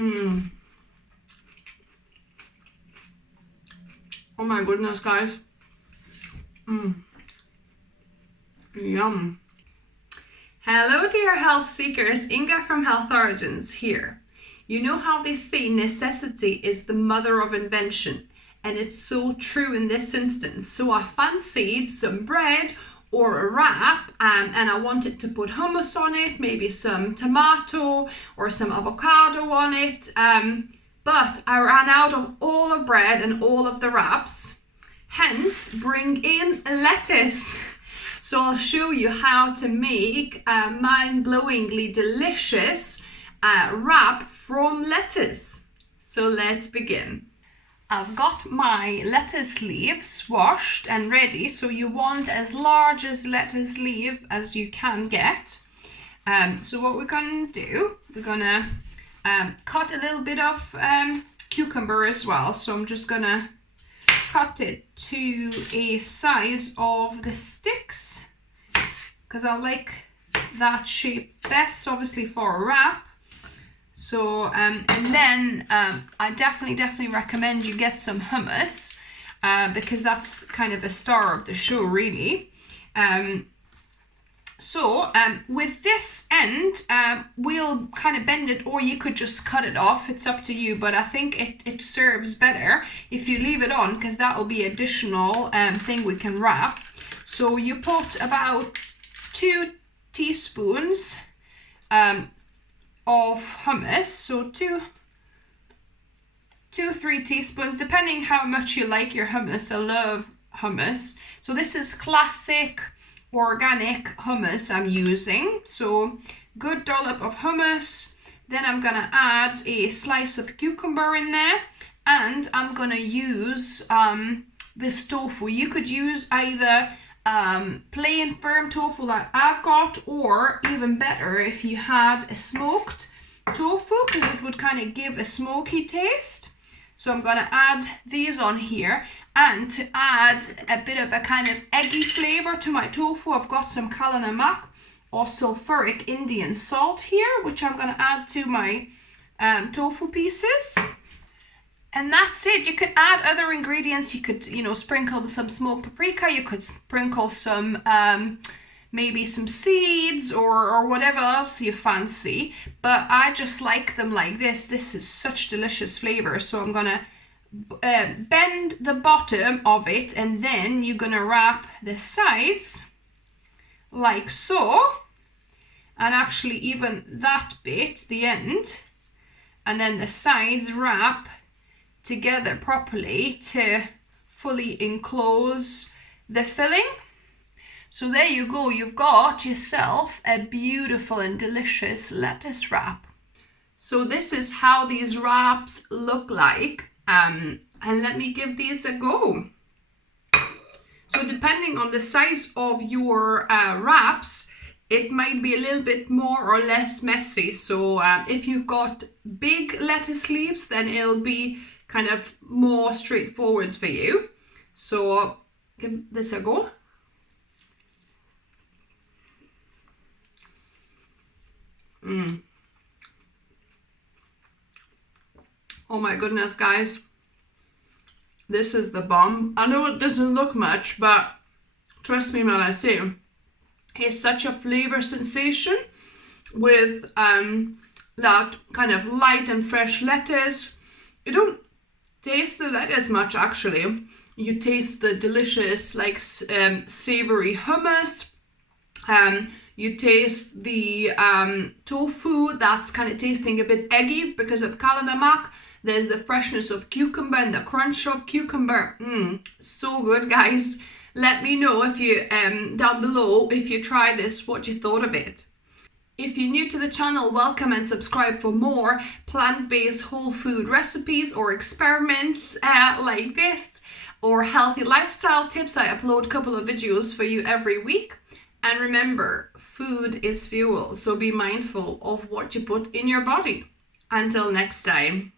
Oh my goodness, guys. Yum. Hello dear health seekers, Inga from Health Origins here. You know how they say necessity is the mother of invention, and it's so true in this instance. So I fancied some bread or a wrap, and I wanted to put hummus on it, maybe some tomato or some avocado on it, but I ran out of all of bread and all of the wraps, hence bring in lettuce. So I'll show you how to make a mind-blowingly delicious wrap from lettuce. So let's begin. I've got my lettuce leaves washed and ready. So you want as large as lettuce leaf as you can get. So what we're gonna do, we're gonna cut a little bit of cucumber as well. So I'm just gonna cut it to a size of the sticks because I like that shape best, obviously, for a wrap. So and then I definitely recommend you get some hummus because that's kind of a star of the show, really. So with this end, we'll kind of bend it, or you could just cut it off. It's up to you, but I think it serves better if you leave it on, because that will be additional thing we can wrap. So you put about 2 teaspoons of hummus. So 3 teaspoons, depending how much you like your hummus. I love hummus. So this is classic organic hummus I'm using. So good dollop of hummus. Then I'm gonna add a slice of cucumber in there, and I'm gonna use this tofu. You could use either plain firm tofu like I've got, or even better if you had a smoked tofu, because it would kind of give a smoky taste. So I'm gonna add these on here. And to add a bit of a kind of eggy flavor to my tofu, I've got some namak or sulfuric Indian salt here, which I'm going to add to my tofu pieces. And that's it. You could add other ingredients. You could, sprinkle some smoked paprika. You could sprinkle some, maybe some seeds or whatever else you fancy. But I just like them like this. This is such delicious flavor. So I'm going to bend the bottom of it, and then you're gonna wrap the sides like so, and actually even that bit, the end, and then the sides wrap together properly to fully enclose the filling. So there you go, you've got yourself a beautiful and delicious lettuce wrap. So this is how these wraps look like. And let me give these a go. So depending on the size of your wraps, it might be a little bit more or less messy. So if you've got big lettuce leaves, then it'll be kind of more straightforward for you. So give this a go. Oh my goodness, guys. This is the bomb. I know it doesn't look much, but trust me when I say it's such a flavor sensation with that kind of light and fresh lettuce. You don't taste the lettuce much, actually. You taste the delicious, like, savory hummus. You taste the tofu that's kind of tasting a bit eggy because of namak. There's the freshness of cucumber and the crunch of cucumber. So good, guys. Let me know if you down below if you try this, what you thought of it. If you're new to the channel, welcome and subscribe for more plant-based whole food recipes or experiments like this, or healthy lifestyle tips. I upload a couple of videos for you every week. And remember, food is fuel, so be mindful of what you put in your body. Until next time.